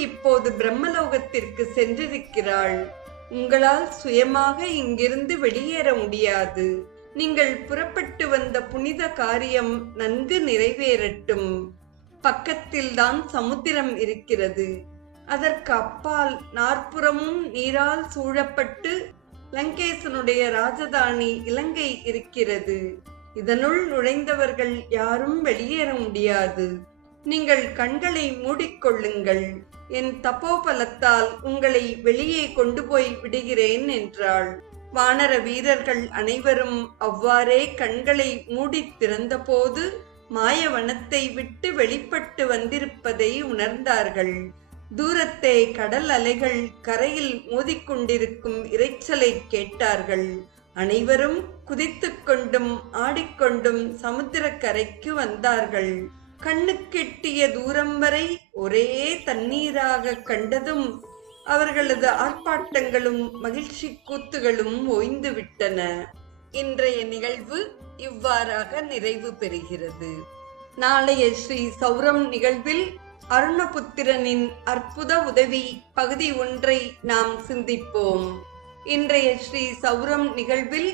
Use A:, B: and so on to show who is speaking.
A: இப்போது பிரம்மலோகத்திற்கு சென்றிருக்கிறாள். உங்களால் சுயமாக இங்கிருந்து வெளியேற முடியாது. நீங்கள் புறப்பட்டு வந்த புனித காரியம் நன்கு நிறைவேறட்டும். பக்கத்தில்தான் சமுத்திரம் இருக்கிறது. அதற்கு அப்பால் நாற்புறமும் நீரால் சூழப்பட்டு லங்கேசனுடைய ராஜதானி இலங்கை இருக்கிறது. இதனுள் நுழைந்தவர்கள் யாரும் வெளியேற முடியாது. நீங்கள் கண்களை மூடிக்கொள்ளுங்கள். என் தப்போபலத்தால் உங்களை வெளியே கொண்டு போய் விடுகிறேன் என்றாள். வானர வீரர்கள் அனைவரும் அவ்வாறே கண்களை மூடித் திறந்தபோது மாயவனத்தை விட்டு வெளிப்பட்டு வந்திருப்பதை உணர்ந்தார்கள். தூரத்தே கடல் அலைகள் கரையில் மோதிக்கொண்டிருக்கும் இரைச்சலை கேட்டார்கள். அனைவரும் குதித்துக் கொண்டும் ஆடிக்கொண்டும் சமுத்திரக்கரைக்கு வந்தார்கள். கண்ணுக்கெட்டிய தூரம் வரை ஒரே தண்ணீராக கண்டதும் அவர்களது ஆர்ப்பாட்டங்களும் மகிழ்ச்சி கூத்துகளும் ஓய்ந்து விட்டன. இன்றைய நிகழ்வு இவ்வாறாக நிறைவு பெறுகிறது. நாளைய ஸ்ரீ சௌரம் நிகழ்வில் அருணபுத்திரனின் அற்புத உதவி பகுதி ஒன்றை நாம் சிந்திப்போம். இன்றைய ஸ்ரீ சௌரம் நிகழ்வில்